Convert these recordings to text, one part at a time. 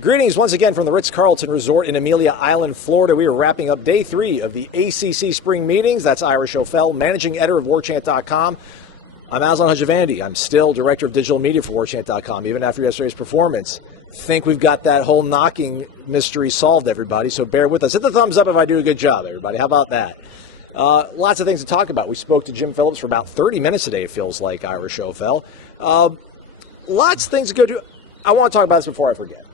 Greetings once again from the Ritz-Carlton Resort in Amelia Island, Florida. We are wrapping up day 3 of the ACC Spring Meetings. That's Irish O'Fell, managing editor of Warchant.com. I'm Aslan Hajavandi. I'm still director of digital media for Warchant.com, even after yesterday's performance. Think we've got that whole knocking mystery solved, everybody, so bear with us. Hit the thumbs up if I do a good job, everybody. How about that? Lots of things to talk about. We spoke to Jim Phillips for about 30 minutes today, it feels like, Irish O'Fell. Lots of things to go to. I want to talk about this before I forget.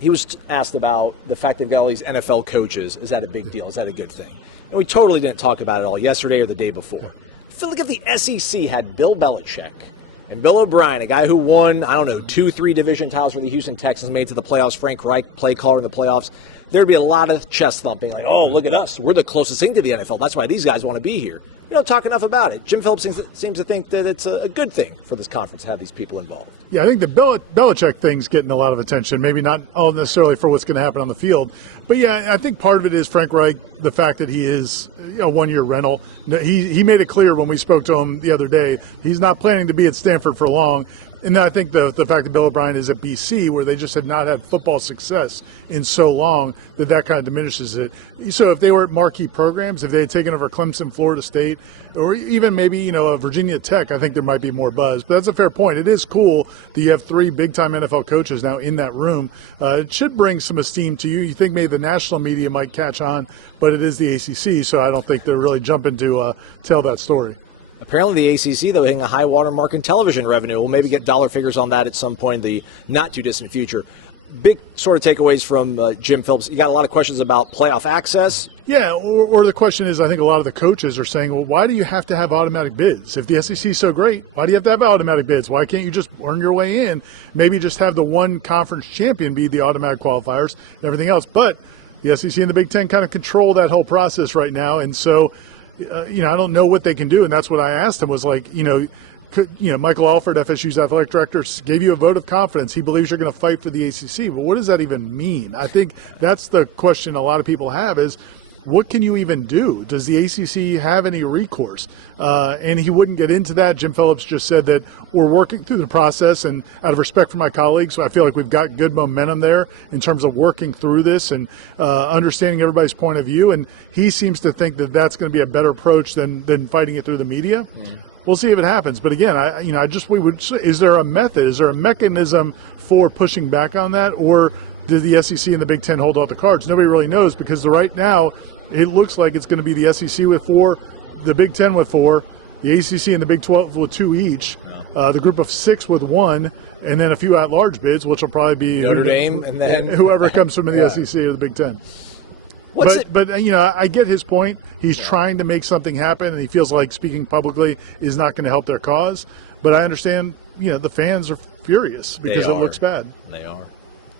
He was asked about the fact they've got all these NFL coaches. Is that a big deal? Is that a good thing? And we totally didn't talk about it all yesterday or the day before. I feel like if the SEC had Bill Belichick and Bill O'Brien, a guy who won, 2-3 division titles for the Houston Texans, made to the playoffs, Frank Reich, play caller in the playoffs, there'd be a lot of chest thumping, like, oh, look at us. We're the closest thing to the NFL. That's why these guys want to be here. We don't talk enough about it. Jim Phillips seems to think that it's a good thing for this conference to have these people involved. Yeah, I think the Belichick thing's getting a lot of attention, maybe not all necessarily for what's going to happen on the field. But, yeah, I think part of it is Frank Reich, the fact that he is a one-year rental. He made it clear when we spoke to him the other day, he's not planning to be at Stanford for long. And I think the fact that Bill O'Brien is at BC, where they just had not had football success in so long, that kind of diminishes it. So if they were at marquee programs, if they had taken over Clemson, Florida State, or even maybe, Virginia Tech, I think there might be more buzz. But that's a fair point. It is cool that you have 3 big-time NFL coaches now in that room. It should bring some esteem to you. You think maybe the national media might catch on, but it is the ACC, so I don't think they're really jumping to tell that story. Apparently the ACC, though, hitting a high water mark in television revenue. We'll maybe get dollar figures on that at some point in the not-too-distant future. Big sort of takeaways from Jim Phillips. You got a lot of questions about playoff access. Yeah, or the question is, I think a lot of the coaches are saying, well, why do you have to have automatic bids? If the SEC is so great, why do you have to have automatic bids? Why can't you just earn your way in? Maybe just have the one conference champion be the automatic qualifiers and everything else. But the SEC and the Big Ten kind of control that whole process right now, and so I don't know what they can do, and that's what I asked him was like, Michael Alford, FSU's athletic director, gave you a vote of confidence. He believes you're going to fight for the ACC, but what does that even mean? I think that's the question a lot of people have is, what can you even do? Does the ACC have any recourse? And he wouldn't get into that. Jim Phillips just said that we're working through the process, and out of respect for my colleagues, I feel like we've got good momentum there in terms of working through this and understanding everybody's point of view. And he seems to think that that's going to be a better approach than fighting it through the media. Yeah. We'll see if it happens. But again, is there a method? Is there a mechanism for pushing back on that, or did the SEC and the Big Ten hold out the cards? Nobody really knows, because right now it looks like it's going to be the SEC with 4, the Big Ten with 4, the ACC and the Big 12 with 2 each, the group of 6 with 1, and then a few at-large bids, which will probably be Notre Dame, and then whoever comes from the SEC or the Big Ten. But I get his point. He's trying to make something happen, and he feels like speaking publicly is not going to help their cause. But I understand, the fans are furious because it looks bad. They are.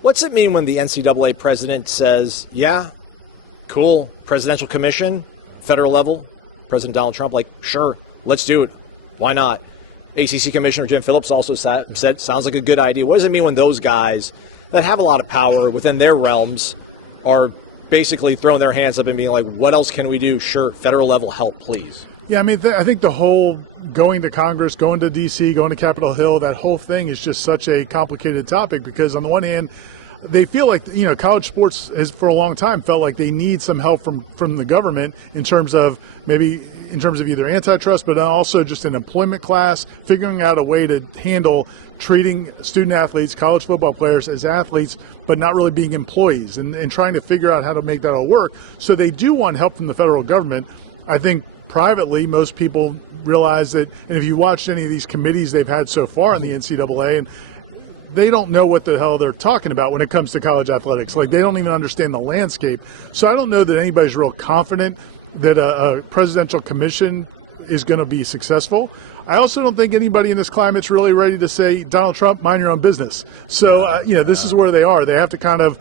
What's it mean when the NCAA president says, yeah, cool, presidential commission, federal level, President Donald Trump, like, sure, let's do it. Why not? ACC Commissioner Jim Phillips also said, sounds like a good idea. What does it mean when those guys that have a lot of power within their realms are basically throwing their hands up and being like, what else can we do? Sure, federal level help, please. Yeah, I think the whole going to Congress, going to D.C., going to Capitol Hill, that whole thing is just such a complicated topic because on the one hand, they feel like, college sports has for a long time felt like they need some help from the government in terms of either antitrust, but also just an employment class, figuring out a way to handle treating student athletes, college football players as athletes, but not really being employees and trying to figure out how to make that all work. So they do want help from the federal government. I think privately, most people realize that, and if you watched any of these committees they've had so far in the NCAA, and they don't know what the hell they're talking about when it comes to college athletics. Like, they don't even understand the landscape. So I don't know that anybody's real confident that a presidential commission is going to be successful. I also don't think anybody in this climate's really ready to say, Donald Trump, mind your own business. So, this is where they are. They have to kind of,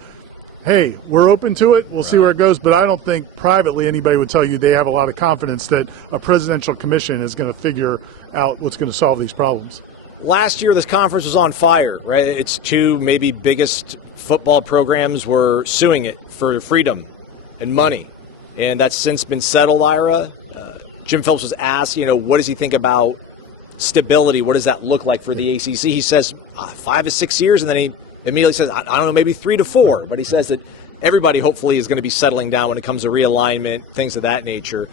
hey, we're open to it. We'll see where it goes. But I don't think privately anybody would tell you they have a lot of confidence that a presidential commission is going to figure out what's going to solve these problems. Last year, this conference was on fire, right? Its 2 maybe biggest football programs were suing it for freedom and money. And that's since been settled, Ira. Jim Phillips was asked, what does he think about stability? What does that look like for the ACC? He says 5 to 6 years, and then he immediately says, I don't know, maybe 3 to 4, but he says that everybody hopefully is going to be settling down when it comes to realignment, things of that nature.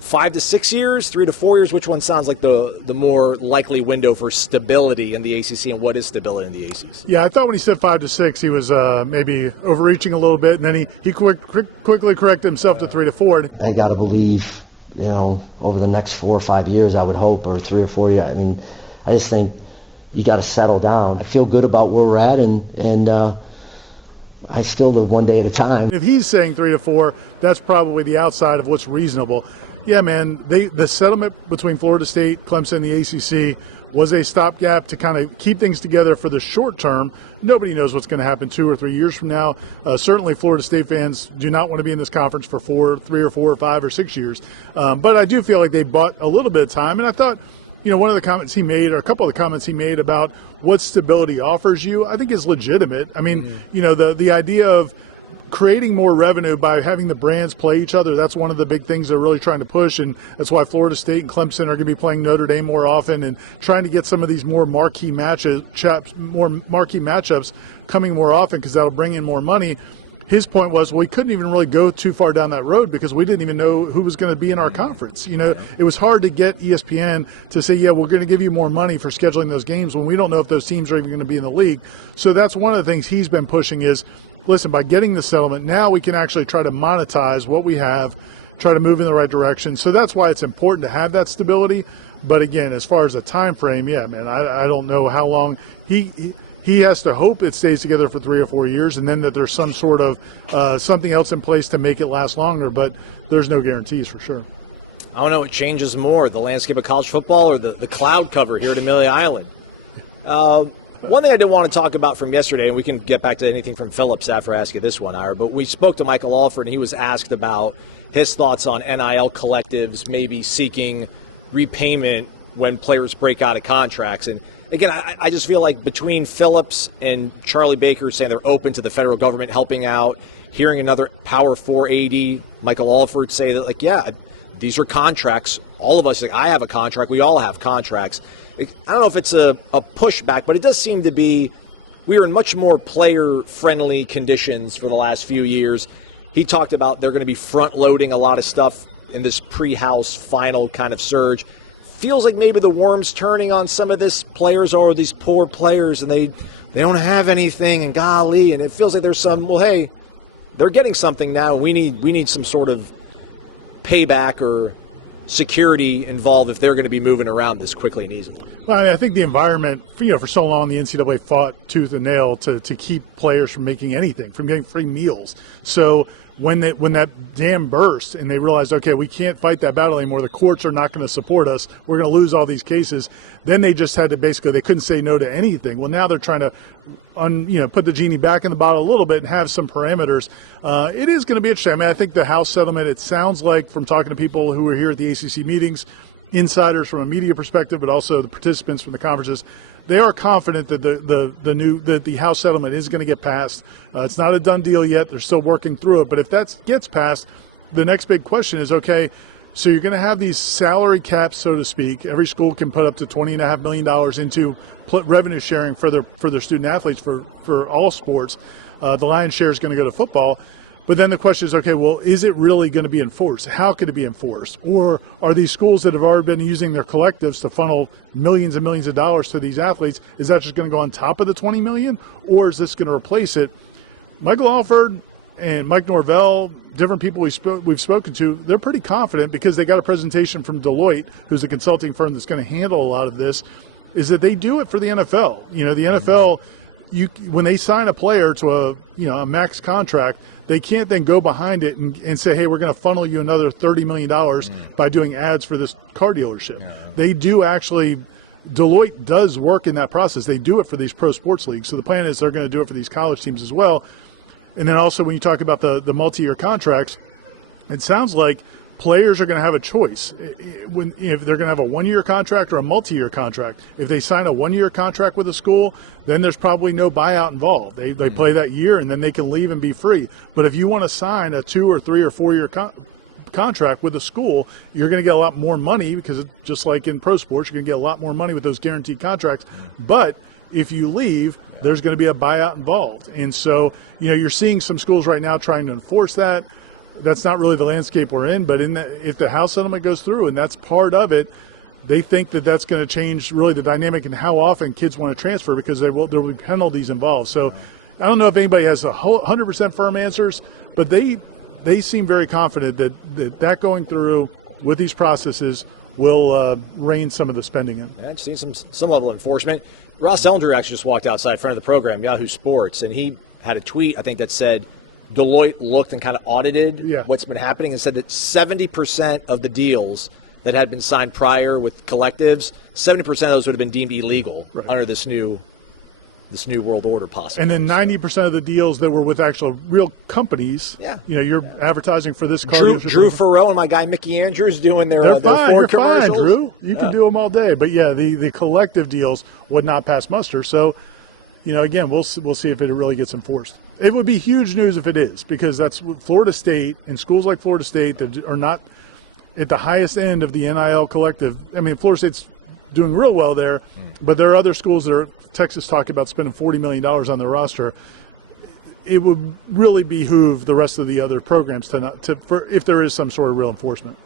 5 to 6 years, 3 to 4 years, which one sounds like the more likely window for stability in the ACC, and what is stability in the ACC? Yeah, I thought when he said 5 to 6, he was maybe overreaching a little bit, and then he quickly corrected himself to 3 to 4. I got to believe, over the next 4 or 5 years, I would hope, or 3 or 4 years. I mean, I just think you got to settle down. I feel good about where we're at, and I still live one day at a time. If he's saying 3 to 4, that's probably the outside of what's reasonable. Yeah, man, the settlement between Florida State, Clemson, and the ACC was a stopgap to kind of keep things together for the short term. Nobody knows what's going to happen 2 or 3 years from now. Certainly Florida State fans do not want to be in this conference for 3 or 4 or 5 or 6 years. But I do feel like they bought a little bit of time, and I thought, one of the comments he made, or a couple of the comments he made about what stability offers you, I think is legitimate. I mean, the idea of creating more revenue by having the brands play each other, that's one of the big things they're really trying to push, and that's why Florida State and Clemson are going to be playing Notre Dame more often and trying to get some of these more marquee matchups coming more often, because that'll bring in more money. His point was, we couldn't even really go too far down that road because we didn't even know who was going to be in our conference. It was hard to get ESPN to say, yeah, we're going to give you more money for scheduling those games when we don't know if those teams are even going to be in the league. So that's one of the things he's been pushing is, listen, by getting the settlement, now we can actually try to monetize what we have, try to move in the right direction. So that's why it's important to have that stability. But again, as far as the time frame, yeah, man, I don't know how long he has to hope it stays together for 3 or 4 years, and then that there's some sort of something else in place to make it last longer. But there's no guarantees for sure. I don't know what changes more, the landscape of college football or the cloud cover here at Amelia Island. One thing I did want to talk about from yesterday, and we can get back to anything from Phillips after I ask you this one, Ira, but we spoke to Michael Alford, and he was asked about his thoughts on NIL collectives maybe seeking repayment when players break out of contracts. And again, I just feel like between Phillips and Charlie Baker saying they're open to the federal government helping out, hearing another Power 4 AD, Michael Alford, say that, yeah, these are contracts. All of us, I have a contract. We all have contracts. I don't know if it's a pushback, but it does seem to be we are in much more player-friendly conditions for the last few years. He talked about they're going to be front-loading a lot of stuff in this pre-house final kind of surge. Feels like maybe the worm's turning on some of this players or these poor players, and they don't have anything, and golly, and it feels like there's some, well, hey, they're getting something now. We need some sort of payback or security involved if they're going to be moving around this quickly and easily. Well, I think the environment, for so long, the NCAA fought tooth and nail to keep players from making anything, from getting free meals. So when that dam burst and they realized, okay, we can't fight that battle anymore, the courts are not going to support us, we're going to lose all these cases, then they just had to they couldn't say no to anything. Well, now they're trying to put the genie back in the bottle a little bit and have some parameters. It is going to be interesting. I mean, I think the House settlement, it sounds like from talking to people who were here at the ACC meetings, insiders from a media perspective, but also the participants from the conferences, they are confident that the House settlement is going to get passed. It's not a done deal yet. They're still working through it. But if that gets passed, the next big question is, okay, so you're going to have these salary caps, so to speak. Every school can put up to $20.5 million into revenue sharing for their student athletes for all sports. The lion's share is going to go to football. But then the question is, okay, well, is it really going to be enforced? How could it be enforced? Or are these schools that have already been using their collectives to funnel millions and millions of dollars to these athletes, is that just going to go on top of the $20 million? Or is this going to replace it? Michael Alford and Mike Norvell, different people we've spoken to, they're pretty confident because they got a presentation from Deloitte, who's a consulting firm that's going to handle a lot of this, is that they do it for the NFL. The NFL, when they sign a player to a max contract, they can't then go behind it and say, hey, we're going to funnel you another $30 million by doing ads for this car dealership. Yeah. They do actually, Deloitte does work in that process. They do it for these pro sports leagues. So the plan is they're going to do it for these college teams as well. And then also when you talk about the multi-year contracts, it sounds like players are going to have a choice if they're going to have a one-year contract or a multi-year contract. If they sign a one-year contract with a school, then there's probably no buyout involved. They play that year and then they can leave and be free. But if you want to sign a 2 or 3 or 4 year contract with a school, you're going to get a lot more money because just like in pro sports, you're going to get a lot more money with those guaranteed contracts. But if you leave, there's going to be a buyout involved. And so, you're seeing some schools right now trying to enforce that. That's not really the landscape we're in, but if the House settlement goes through and that's part of it, they think that that's going to change really the dynamic and how often kids want to transfer, because there will be penalties involved. So I don't know if anybody has 100% firm answers, but they seem very confident that going through with these processes will rein some of the spending in. Yeah, I've seen some level of enforcement. Ross Ellinger actually just walked outside in front of the program, Yahoo Sports, and he had a tweet, I think, that said Deloitte looked and kind of audited what's been happening and said that 70% of the deals that had been signed prior with collectives, 70% of those would have been deemed illegal under this new world order possibly. And then 90% of the deals that were with actual real companies, you're advertising for this car. Drew Farrell and my guy Mickey Andrews doing their Ford You're commercials. Fine, Drew. You can do them all day. But the collective deals would not pass muster. So, again, we'll see if it really gets enforced. It would be huge news if it is, because that's Florida State and schools like Florida State that are not at the highest end of the NIL collective. I mean, Florida State's doing real well there, but there are other schools that are Texas talking about spending $40 million on their roster. It would really behoove the rest of the other programs for if there is some sort of real enforcement.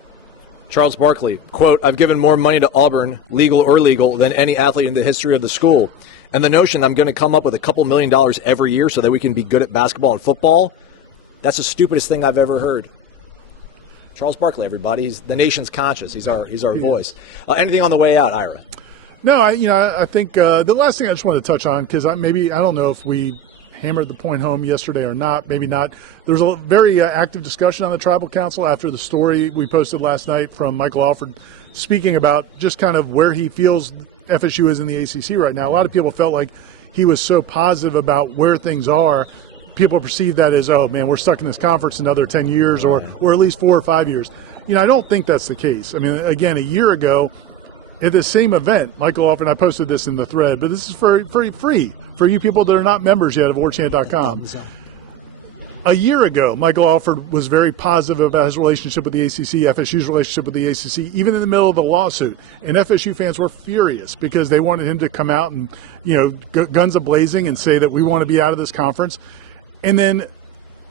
Charles Barkley, quote, "I've given more money to Auburn, legal or illegal, than any athlete in the history of the school. And the notion I'm going to come up with a couple $1 million every year so that we can be good at basketball and football, that's the stupidest thing I've ever heard." Charles Barkley, everybody. He's the nation's conscience. He's our voice. Anything on the way out, Ira? No, I think the last thing I just wanted to touch on, because I don't know if we hammered the point home yesterday or not, maybe not. There's a very active discussion on the Tribal Council after the story we posted last night from Michael Alford speaking about just kind of where he feels FSU is in the ACC right now. A lot of people felt like he was so positive about where things are. People perceive that as, oh, man, we're stuck in this conference another 10 years or at least 4 or 5 years. I don't think that's the case. I mean, again, a year ago at the same event, Michael Alford, I posted this in the thread, but this is for free for you people that are not members yet of Warchant.com. A year ago, Michael Alford was very positive about his relationship with the ACC, FSU's relationship with the ACC, even in the middle of the lawsuit. And FSU fans were furious because they wanted him to come out and, guns a-blazing and say that we want to be out of this conference. And then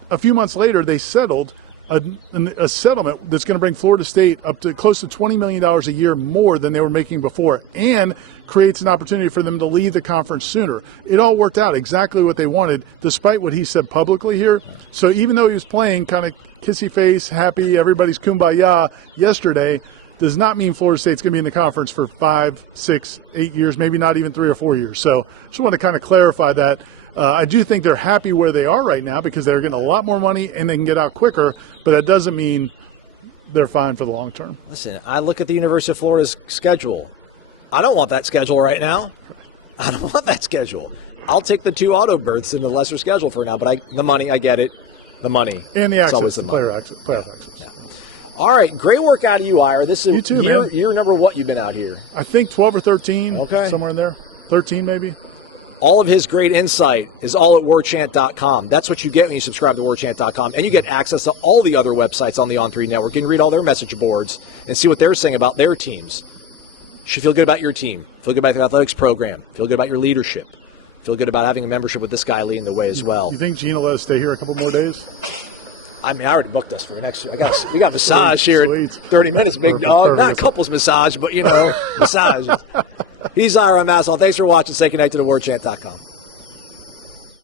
a few months later, they settled a settlement that's going to bring Florida State up to close to $20 million a year more than they were making before, and creates an opportunity for them to leave the conference sooner. It all worked out exactly what they wanted, despite what he said publicly here. So even though he was playing kind of kissy face, happy, everybody's kumbaya yesterday, does not mean Florida State's going to be in the conference for 5, 6, 8 years, maybe not even 3 or 4 years. So just want to kind of clarify that. I do think they're happy where they are right now because they're getting a lot more money and they can get out quicker, but that doesn't mean they're fine for the long term. Listen, I look at the University of Florida's schedule. I don't want that schedule right now. I don't want that schedule. I'll take the 2 auto berths in the lesser schedule for now, but the money, I get it. The money. And the access, playoff access. Yeah. All right, great work out of you, Ira. This is you too, man. Year number what you've been out here? I think 12 or 13, okay, somewhere in there. 13 maybe. All of his great insight is all at warchant.com. That's what you get when you subscribe to warchant.com. And you get access to all the other websites on the On3 network. You can read all their message boards and see what they're saying about their teams. You should feel good about your team. Feel good about the athletics program. Feel good about your leadership. Feel good about having a membership with this guy leading the way as well. You think Gina let us stay here a couple more days? I mean, I already booked us for the next. We got massage here in 30 minutes, big dog. Not a couples massage, but massage. He's Ira Maslon. Thanks for watching. Stay connected to warchant.com.